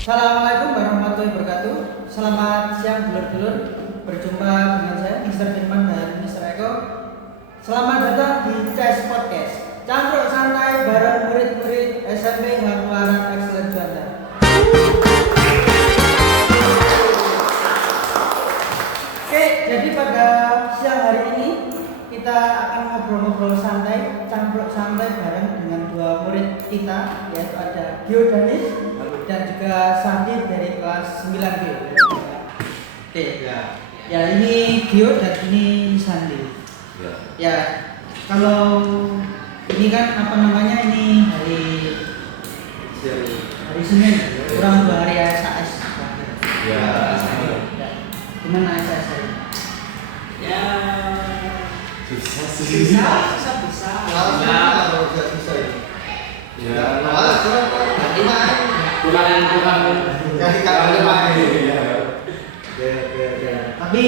Assalamualaikum warahmatullahi wabarakatuh. Selamat siang dulur-dulur. Berjumpa dengan saya Mr. Firman dan Mr. Eko. Selamat datang di CES Podcast. Cangkruk santai bareng murid-murid SMP Hangtuanan Excellent Juanda. Oke, jadi pada siang hari ini kita akan ngobrol-ngobrol santai, cangkruk santai bareng dengan dua murid kita, yaitu ada Gio Danis dan juga Sandi dari kelas 9B. Oke. Ya ini Gio dan ini Sandi. Ya. Kalau ini kan apa namanya ini hari Senin, kurang 2 hari SAS. Ya. Gimana SAS hari? Ya. Susah. Tapi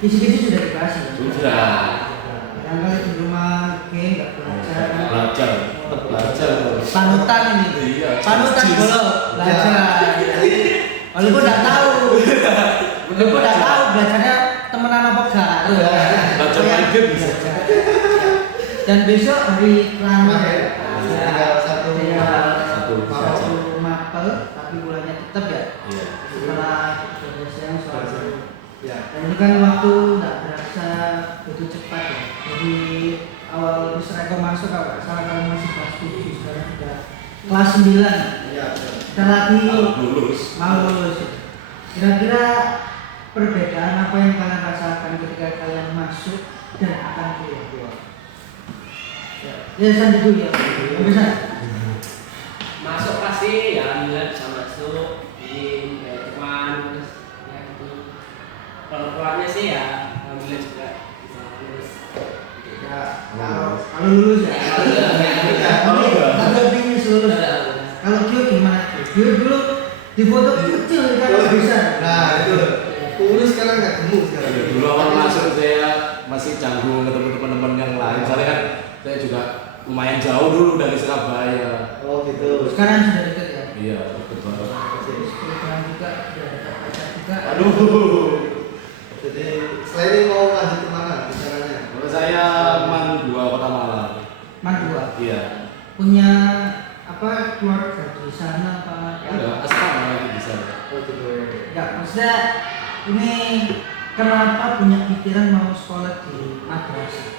kisi-kisi sudah dikasih. Sudah. Barangkali di rumah nggak belajar. Belajar. Panutan ini. Iya. Panutan bolong belajar. Walaupun nggak tahu belajarnya temenan apa enggak. Belajar main game bisa. Dan besok hari terakhir satu mapel, tapi bulannya tetap ya. Iya. Setelah siang soal. Dan ini kan waktu nggak berasa begitu cepat ya. Jadi awal Mr. Eko masuk kalau nggak salah kalau masih kelas 7, sekarang sudah kelas 9. Kita lagi mau lulus. Kira-kira perbedaan apa yang kalian rasakan ketika kalian masuk dan akan keluar? Ya Sandi dulu ya. Bisa. Masuk pasti ya alhamdulillah bisa masuk di teman terus ya gitu. Kalau keluarnya sih ya alhamdulillah juga bisa lulus. Ya kalau lulus ya. Kalau finish lulus. Kalau Gio gimana? Gio dulu di foto kecil kan bisa. Nah itu kurus sekarang nggak gemuk sekarang. Dulu awal masuk saya masih canggung ketemu teman-teman yang lain. Soalnya kan saya juga lumayan jauh dulu dari Surabaya. Oh gitu. Sekarang sudah dekat ya. Iya, deket banget. Sekarang juga sudah dekat pacar juga. Aduh. Jadi selain ini mau lanjut kemana bicaranya? Kalau saya Man 2 Kota Malang. Man 2. Iya. Punya apa keluarga di sana apa? Enggak, asrama lagi bisa. Oh gitu. Enggak, maksudnya ini kenapa punya pikiran mau sekolah di madrasah?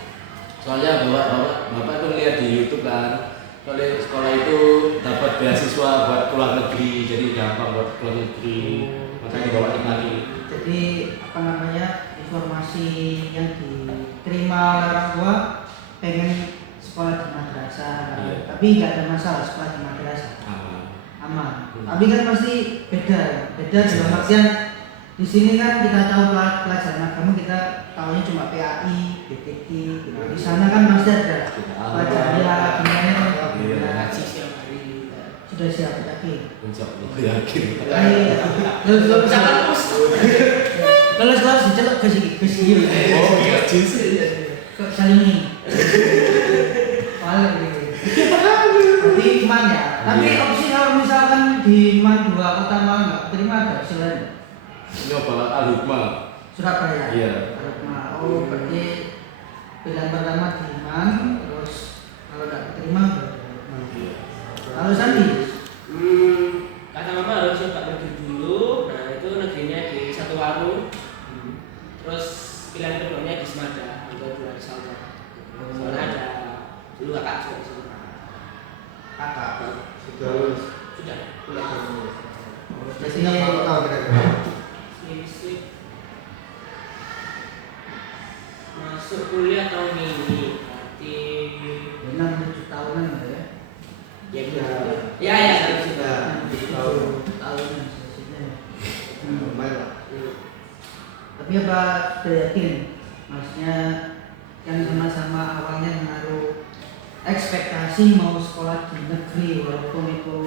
Soalnya bapak tuh lihat di YouTube kan, kalau sekolah itu dapat beasiswa buat keluar negeri, jadi gampang buat keluar negeri, makanya dibawa kemari. Jadi apa namanya informasi yang diterima oleh orang tua pengen sekolah di madrasah, Iya. tapi nggak ada masalah sekolah di madrasah, aman. Hmm. Tapi kan pasti beda dalam artian di sini kan kita tahu pelajaran agama kita tahunya cuma PAI, BTT. Di sana kan pasti ada pelajaran ya gimana kan? Iya. Ngaji siang hari. Sudah siap yakin? Insya Allah yakin. Lulus diceluk ke sini. Oh iya jis. Kok saling balik gitu. Tapi man ya. Tapi opsi kalau misalkan di Man 2 Kota Malang nggak terima ada opsi lain. Nyoba Al-Hikmah. Surabaya. Iya. Oh berarti pilihan pertama di Man, terus kalau nggak terima Iya. kalau Sandi. Kata mama harus coba negeri dulu. Nah itu negerinya di Satu Warung. Terus pilihan keduanya di Semada atau di Salta. Soalnya ada dulu kakak juga di situ. Kakak. Sudah lulus. Sudah. Jadi Berapa tahun kira-kira? Sip. Masuk kuliah tahun ini. Berarti 6-7 tahunan ya. ya harus juga. 6-7 tahunan sesungguhnya. Lumayan lah. Tapi apa sudah yakin? Maksudnya yang sama-sama awalnya menaruh ekspektasi mau sekolah di negeri walaupun itu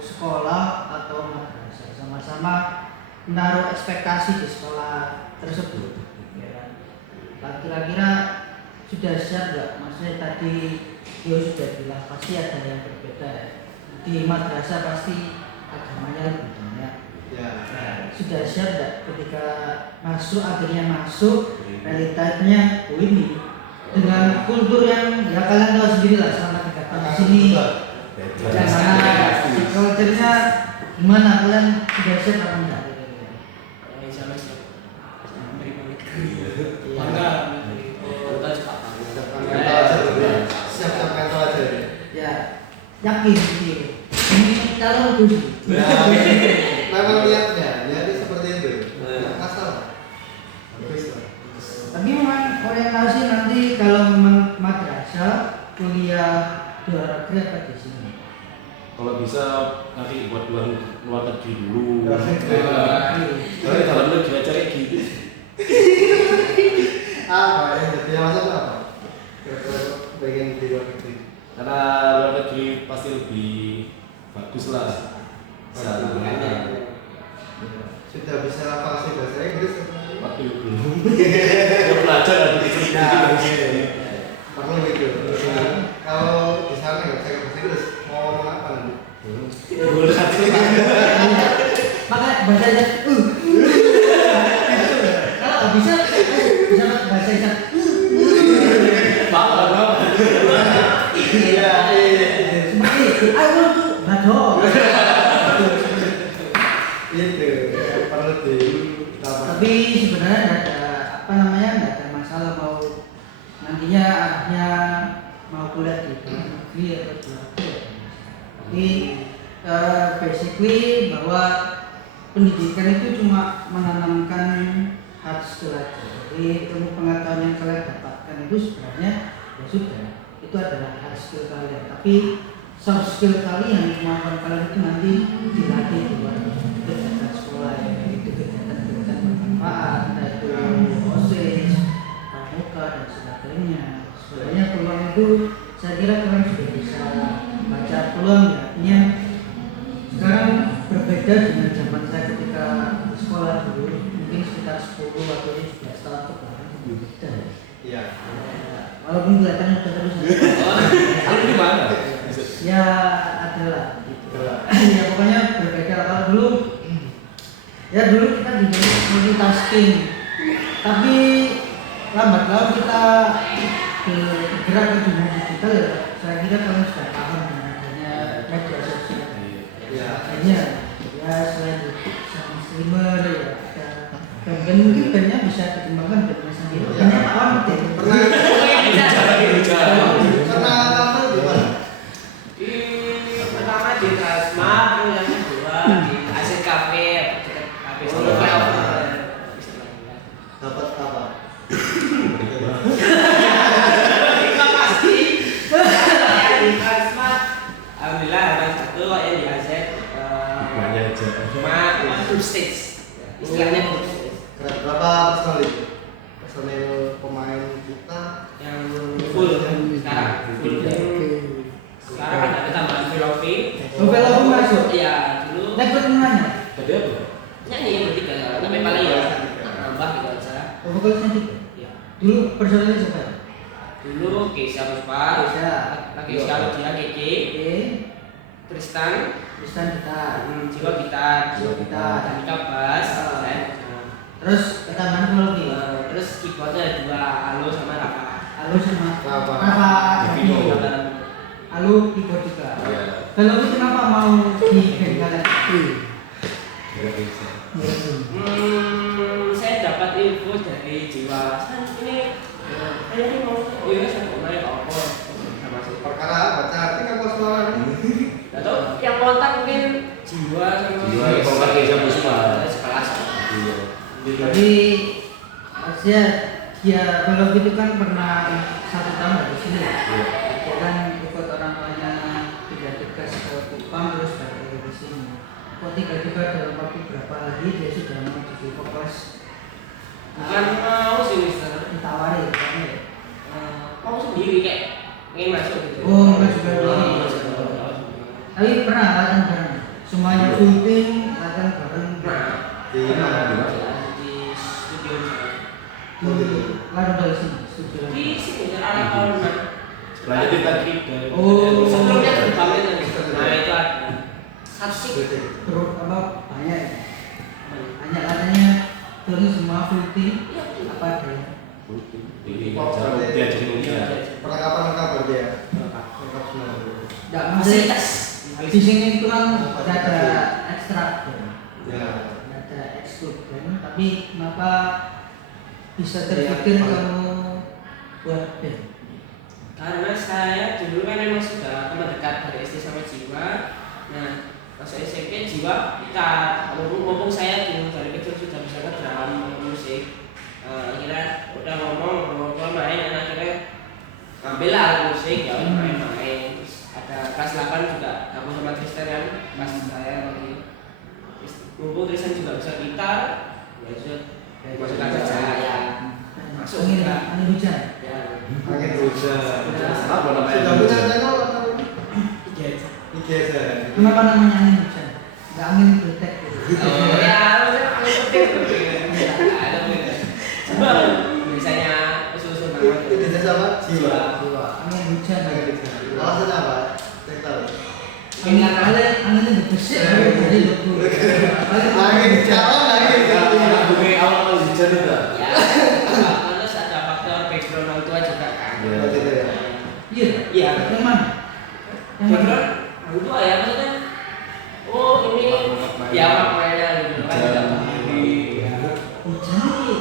sekolah atau madrasah, sama-sama menaruh ekspektasi di sekolah tersebut. Ya. Kira-kira sudah siap nggak? Maksudnya tadi Tio sudah bilang pasti ada yang berbeda. Di madrasah pasti agamanya lebih banyak. sudah siap nggak ketika akhirnya masuk realitanya ini dengan kultur yang ya kalian tahu sendiri lah selama 3 tahun di sini. Dan mana culture-nya gimana, kalian sudah siap apa enggak? Insya Allah siap. Iya. Bangga. Kita cepat. Siap-siap mental aja ya. Ya, yakin sih. Ini kalau tuh. Memang niatnya seperti itu. Nggak masalah. Bagus lah. Tapi memang orientasi nanti kalau memang madrasah kuliah luar negeri apa di sini? Kalau bisa nanti buat luar negeri dulu. Luar negeri. Kalau dalam negeri aja kayak gitu. Apa yang jadi alasan apa? Kira-kira pengen di luar negeri. Karena luar negeri pasti lebih bagus lah. Sudah bisa fasih bahasa Inggris atau? Waktu belum. Dia belajar ada di sini. Perlu itu. Kalau di sana nggak bisa bahasa Inggris, mau ngomong apa nanti? Maka bahasanya kalau nggak bisa bahasanya Iya. seperti I want to badol. Itu perlu ditambah. Tapi sebenarnya nggak ada masalah mau nantinya anaknya mau kuliah di luar negeri atau di luar negeri. Tapi basically bahwa pendidikan itu cuma menanamkan hard skill aja. Jadi ilmu pengetahuan yang kalian dapatkan itu sebenarnya ya sudah, itu adalah hard skill kalian. Tapi soft skill kalian, kemampuan kalian itu nanti dilatih di luar kegiatan sekolah ya, itu kegiatan-kegiatan bermanfaat, entah itu OSIS, pramuka dan sebagainya. Sebenarnya peluang itu saya kira kalian sudah bisa baca peluang ya. Artinya sekarang berbeda dengan zaman saya ketika sekolah dulu, mungkin sekitar 10 atau 11 tahun ke belakang berbeda. Iya. Walaupun kelihatan udah terus. Itu di mana? Ya adalah gitu. Ya pokoknya berbeda. Kalau dulu kita dijamin multitasking, tapi lambat laun kita bergerak ke dunia digital ya. Saya kira kalian sudah paham dengan adanya media sosial. Iya. Makanya ya selain sama streamer ya ada dan mungkin bandnya bisa dikembangkan bandnya sendiri. Iya. Banyak konten. Pernah kapan di mana? Pertama di Transmart, yang kedua di Aset Cafe, dekat cafe flyover. Dapat apa? Terima kasih. Saya di Transmart. Alhamdulillah ada satu yang di Aset. Banyak aja. Cuma full stage. Istilahnya full stage. Berapa personil itu? Personil pemain kita Yang full sekarang. Full. Sekarang ada tambahan Velovi. Velovi masuk? Iya, dulu Nekut nanya. Tadi apa? nyanyi bertiga, tapi paling ya nambah gitu aja. Vokalisnya gitu. Ya. Dulu personilnya siapa? Dulu Keisha Puspa, Keisha. lagi kalau dia Keke, Oke. Tristan, Tristan gitar. Jiwa gitar, Jiwa gitar. Danika bass, Ah. Terus ketambahan Velovi. terus keyboardnya ada dua, Alo sama Rafa. Halo sama Rafa. Rafa. Devino. Halo keyboard juga. Iya. Velovi kenapa mau di band kalian? Tidak bisa. Saya dapat info dari Jiwa. San, ini kayaknya mau, oh iya saya mau nanya apa sama si perkara apa? Cantik apa suara? Gak tau, yang kontak mungkin Jiwa sama Jiwa, kontak Keisha Puspa. Sekelas. Iya. Jadi maksudnya ya Velovi itu kan pernah 1 tahun di sini ya. Iya. Dia kan ikut orang tuanya tidak tugas ke Kupang terus balik lagi ke sini. Kok tiba-tiba dalam waktu berapa lagi dia sudah mau jadi vokalis? Bukan mau sih Mister, Ditawari kan ya? mau sendiri kayak ingin masuk gitu. Oh, masuk sendiri. Masuk. Tapi pernah latihan bareng? Semuanya full team latihan bareng Di mana? Di studio di lalu dari sini studio di lagi. sini anak tahunan. Setelah itu tadi dari Oh. Sebelumnya terbangin lagi. Nah itu ada satu sih. Terus apa banyak ya? Banyak pokoknya semua full team apa adanya. Ini cara diajarin dia. Perlengkapan lengkap berarti ya. Lengkap semua. Enggak maksudnya di sini itu kan nggak ada ekstrak Ya. nggak ada ekskul kan, tapi kenapa bisa terpikir kamu buat band? Karena saya dulu kan memang sudah teman dekat dari SD sama Jiwa. Nah, pas SMP Jiwa kita, ngomong saya dulu dari kecil sudah bisa ngedrum musik. Akhirnya udah ngomong main, dan akhirnya ambillah alat musik ya main-main. Terus ada kelas 8 juga gabung sama Tristan kan, pas saya lagi mumpung Tristan juga bisa gitar, ya sudah masuk aja ya masuk angin hujan. ya. Angin hujan. Apa namanya? Sudah punya channel atau Iya. IG aja? Kenapa namanya angin hujan? Nggak angin bletek gitu. Oh ya, paling penting tuh. Ada bener. Coba misalnya usul-usul nama. Ide sama jiwa. Angin hujan. Angin hujan. Alasannya apa? Saya tahu. Anginnya bersih, jadi betul. Angin hujan. Angin hujan. Bukan awal hujan itu. Ya, terus ada faktor background orang tua juga kan. Iya. Oh, gitu ya. Iya. Iya. Yang mana? Yang mana? Background orang tua ya maksudnya. Oh ini ya maknanya gitu kan. Hujan. Hujan nih.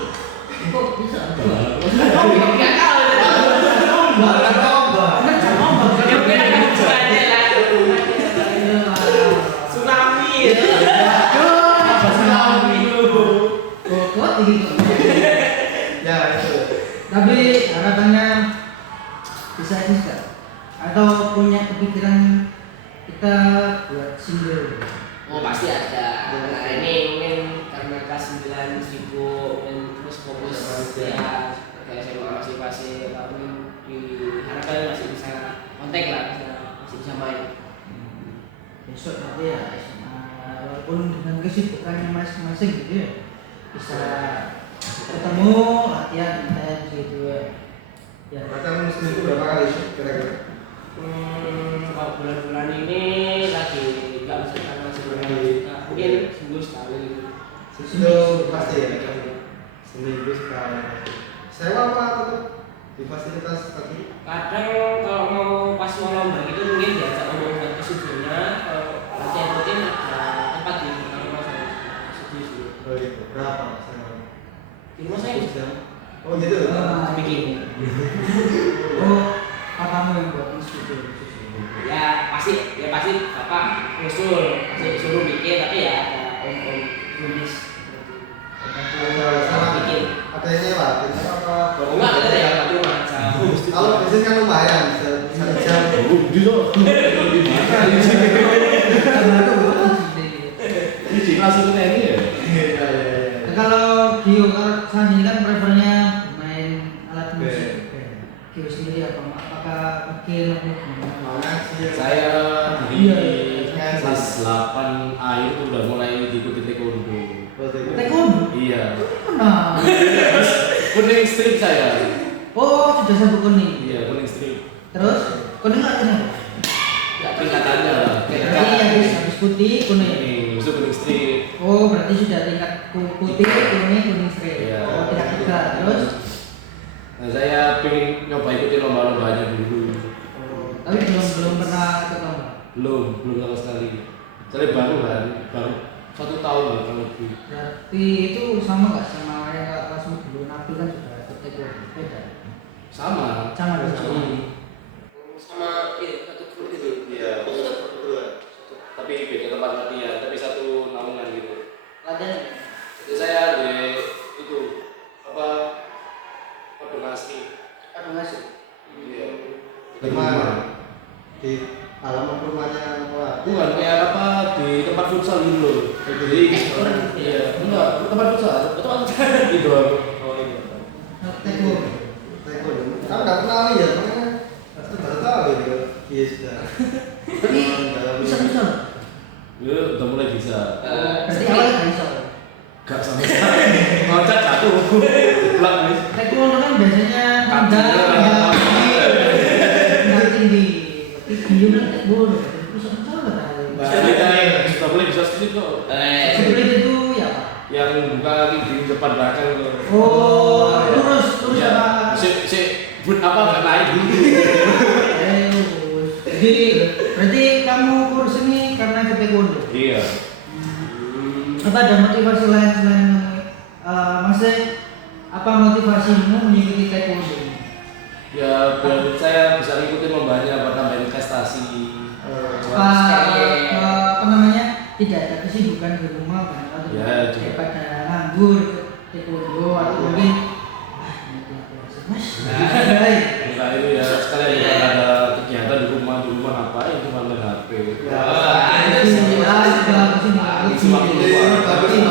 Kok bisa? Enggak tahu. Bukan ombak. Ya mungkin ada hujan aja lah. Tsunami ya. Tsunami lu. Kok ini? Ya itu. Tapi harapannya bisa nggak? Atau punya kepikiran kita buat single? Oh pasti ada. Nah ini mungkin karena kelas 9 sibuk dan terus fokus ya kayak SMA masih tapi diharapkan masih bisa kontak lah, masih bisa main. Besok nanti ya walaupun dengan kesibukannya masing-masing gitu ya bisa ketemu latihan intens gitu ya. Ya. Latihan seminggu berapa kali kira-kira? Kalau bulan-bulan ini lagi nggak bisa karena sebenarnya mungkin seminggu sekali. Itu pasti ya. Seminggu sekali. Sewa apa tetap di fasilitas tadi? Kadang kalau mau pas mau lomba gitu mungkin diajak ngomong buat ke studionya, kalau latihan rutin ada tempat di rumah saya studio. Oh gitu. Berapa sewa? Di rumah saya Jam. Oh gitu. bikin. Oh, papamu yang buat studio khusus. Ya pasti bapak ngusul, pasti disuruh bikin tapi ya ada om nulis. Sama Bikin. ada ini lah. Ini apa? Oh enggak ada ya di rumah aja. Kalau bisnis kan lumayan bisa satu jam. Ini sih langsung ke ini ya. Nah, kalau Gio kalau sendiri kan prefernya bermain alat musik. Gio sendiri apakah bikin atau gimana? Mana sih? Saya Iya. di kelas 8 akhir tuh udah mulai diikuti taekwondo. Taekwondo. Iya. Nah. Kuning strip saya. Oh, sudah sabuk kuning. Iya, kuning strip. Terus kuning nggak kuning? Ya tingkatannya lah. Berarti habis putih kuning. Kuning, itu kuning strip. Oh, berarti sudah tingkat putih, kuning straight. Iya. Oh, tingkat 3. Terus Nah, saya pengen nyoba ikutin lomba-lombanya dulu. tapi belum pernah ikut lomba. Belum sama sekali. Saya baru 1 tahun lah kalau lebih. Berarti itu sama nggak sama yang kelasmu dulu Nabil kan sudah ikut taekwondo? Beda. Sama. Sama dong. Sama satu grup gitu. Iya. Tapi beda tempat latihan, tapi satu naungan gitu. Latihan. Jadi saya di itu apa? Donasi. Aduh ngasih. Iya. Di mana? Di halaman rumahnya apa? Bukan kayak apa di tempat futsal gitu loh. Jadi iya, enggak, tempat futsal. Itu aku. Oh iya. Taekwondo. Taekwondo. Kamu nggak kenal nih ya? Makanya baru tahu gitu. Iya sudah. Tapi bisa. Ya udah mulai bisa. Berarti awalnya nggak bisa. Gak sama sekali. Loncat jatuh. Pulang guys. Taekwondo kan biasanya tinggi. Tinggi kan taekwondo. Bisa Sudah mulai bisa sedikit kok. Split itu ya apa? yang buka di depan belakang tuh. Oh, lurus Iya. sama. Si but apa nggak naik dulu. Jadi berarti kamu kurus ini karena ke taekwondo. Iya. Apa ada motivasi lain selain masih apa motivasimu mengikuti taekwondo ini? Ya biar saya bisa ngikutin lombanya buat nambahin prestasi. Apa namanya? Tidak ada kesibukan di rumah kan atau Ya, daripada nganggur ke taekwondo atau mungkin ini mas. Nah itu ya sekalian juga ada kegiatan di rumah ngapain cuma main HP. Isi waktu luang. Bagus ini.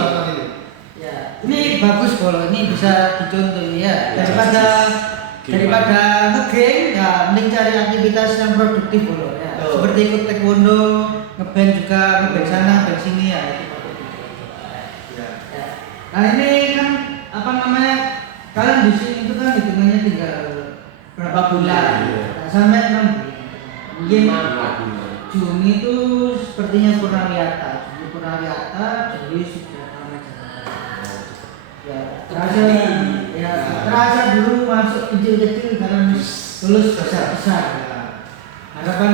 Ya, ini bagus kalau ini bisa dicontoh ya. Daripada ngegame, ya mending cari aktivitas yang produktif kalau ya. Seperti ikut taekwondo, ngeband juga, ngeband sana, ngeband sini ya. Itu produktif. Ya. Ya. Nah ini kan apa namanya? Kalian di sini itu kan hitungannya tinggal berapa bulan? Iya. Nah, sampai 6 bulan. Mungkin Juni itu sepertinya Purnawiyata. Juli sudah tamat jabatan. Ya, terasa dulu masuk kecil-kecil karena lulus besar-besar. Harapan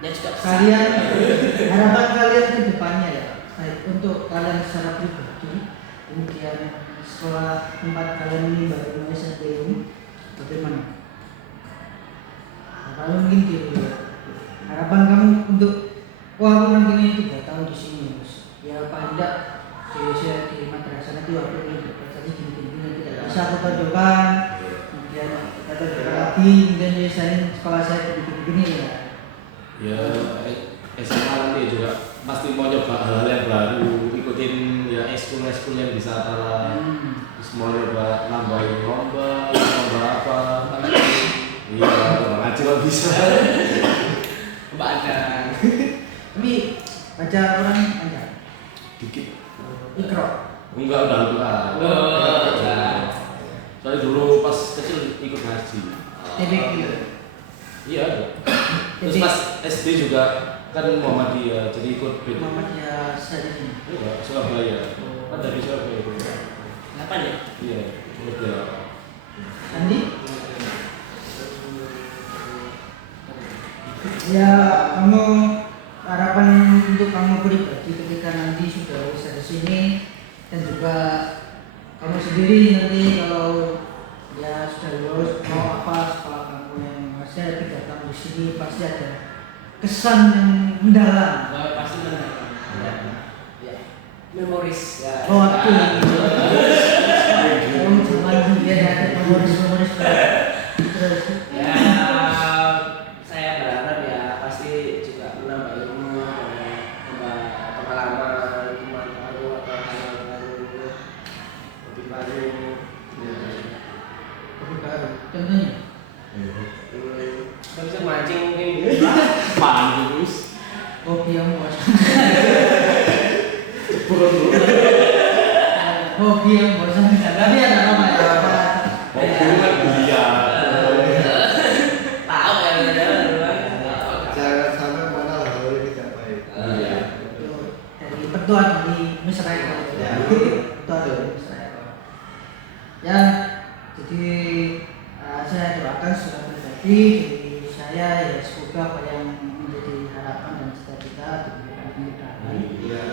Ya juga harapan kalian ke depannya ya, baik untuk kalian secara pribadi, kemudian sekolah tempat kalian ini baru mulai SMP ini, bagaimana? Kalau mungkin gitu ya. Harapan kamu untuk aku nanti ini 3 tahun di sini Mas. Ya paling tidak saya di madrasah nanti waktu ini berprestasi gini-gini nanti bisa aku tonjolkan, kemudian kita tonjolkan lagi, kemudian saya sekolah saya begini-begini ya. Ya SMA nanti juga pasti mau nyoba hal-hal yang baru, ikutin ya ekskul yang di sana. Terus mau nyoba nambahin lomba apa? Iya, ngaji lo bisa. Badan. Tapi baca Quran panjang. Dikit. Ikro. Enggak udah Al-Quran. Soalnya dulu pas kecil ikut ngaji. TBQ. Iya ada. Terus pas SD juga kan Muhammadiyah, jadi ikut bid. Muhammadiyah saya ini. Iya, Surabaya. Kan dari Surabaya itu. 8 ya? Iya, Surabaya. Andi? Ya, kamu harapan untuk kamu pribadi ketika nanti sudah usaha di sini dan juga kamu sendiri nanti kalau ya sudah lulus mau apa sekolah kamu yang masih ada 3 tahun di sini pasti ada kesan yang mendalam. Wah, pasti mendalam. Ya. Memoris ya. Oh, itu. Oh, zaman dia ada memoris. Terus Ya, saya berharap ya pasti juga menambah ilmu, menambah pengalaman, teman baru atau hal baru, lebih baru. lebih baru. Contohnya Kita bisa mancing mungkin. Panjus. hobi yang puas. Burung. Hobi yang bosan. Tapi ada apa ya? Hubungan dia. Tahu ya benar. Jangan sampai mengenal hal yang tidak baik. Iya. Dari petua dari Mr. Eko. Ya. Petua dari Mr. Eko. Ya, jadi saya doakan secara pribadi dari saya ya semoga apa yang menjadi harapan dan cita-cita diberikan kemudahan. Iya.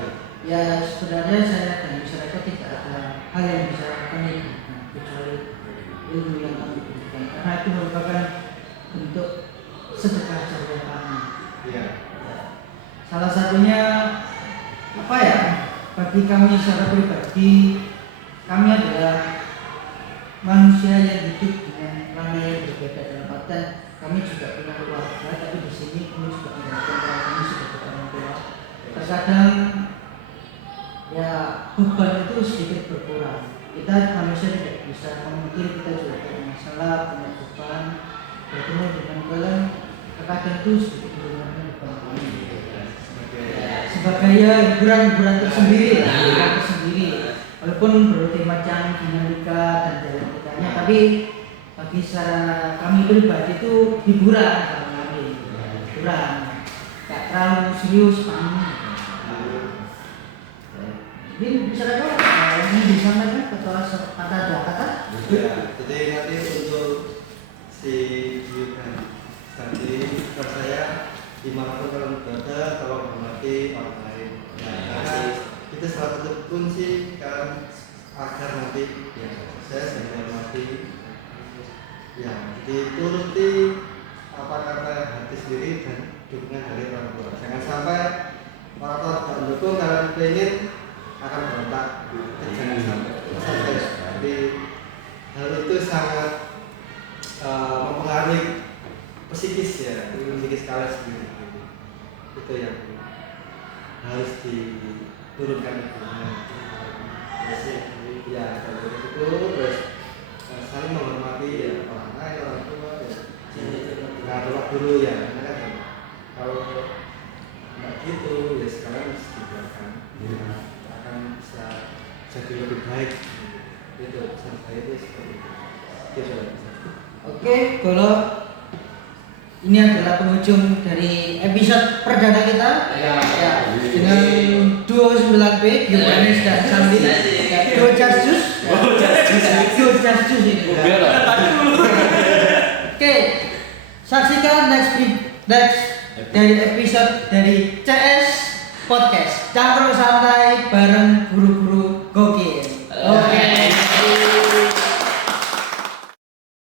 Ya sebenarnya saya dan Mr. Eko tidak ada hal yang bisa kami berikan kecuali ilmu yang kami berikan karena itu merupakan bentuk sedekah jariah kami. Iya. Salah satunya apa ya, bagi kami secara pribadi kami adalah manusia yang hidup dengan ranah yang berbeda dalam artian kami juga punya keluarga tapi di sini kami juga mendapatkan peran kami sebagai orang tua. Terkadang ya beban itu sedikit berkurang. Kita manusia tidak bisa memungkiri kita juga punya masalah, punya beban. Bertemu dengan kalian terkadang itu sedikit menurunkan beban kami. Sebagai ya hiburan tersendiri, hiburan tersendiri. Walaupun berbagai macam dinamika dan dinamikanya, tapi bagi secara kami pribadi itu hiburan bagi kami, hiburan. Gak terlalu serius kami. Mungkin bisa Reko ini disampaikan kata-kata. Ya, jadi nanti untuk si Yukan nanti pesan saya dimanapun kalian berada tolong hormati orang lain. Ya, karena itu salah satu kunci kalian agar nanti ya saya menghormati ya dituruti apa kata hati sendiri dan dukungan dari orang tua. Jangan sampai orang tua tidak mendukung kalian pengen akan berontak. Jangan sampai. Jadi hal itu sangat mempengaruhi psikis ya, psikis kalian sendiri. Itu yang harus diturunkan ya kalau itu terus saling menghormati ya orang lain orang tua ya nggak tolak dulu ya karena kan kalau nggak gitu ya sekarang harus dibiarkan akan bisa jadi lebih baik itu pesan saya itu seperti itu. Oke, kalau ini adalah penghujung dari episode perdana kita Ya. dengan duo 9B Yohanes dan Sandi duo Jasjus ini. Oke, saksikan next dari episode dari CS Podcast Cangkruk Santai bareng Guru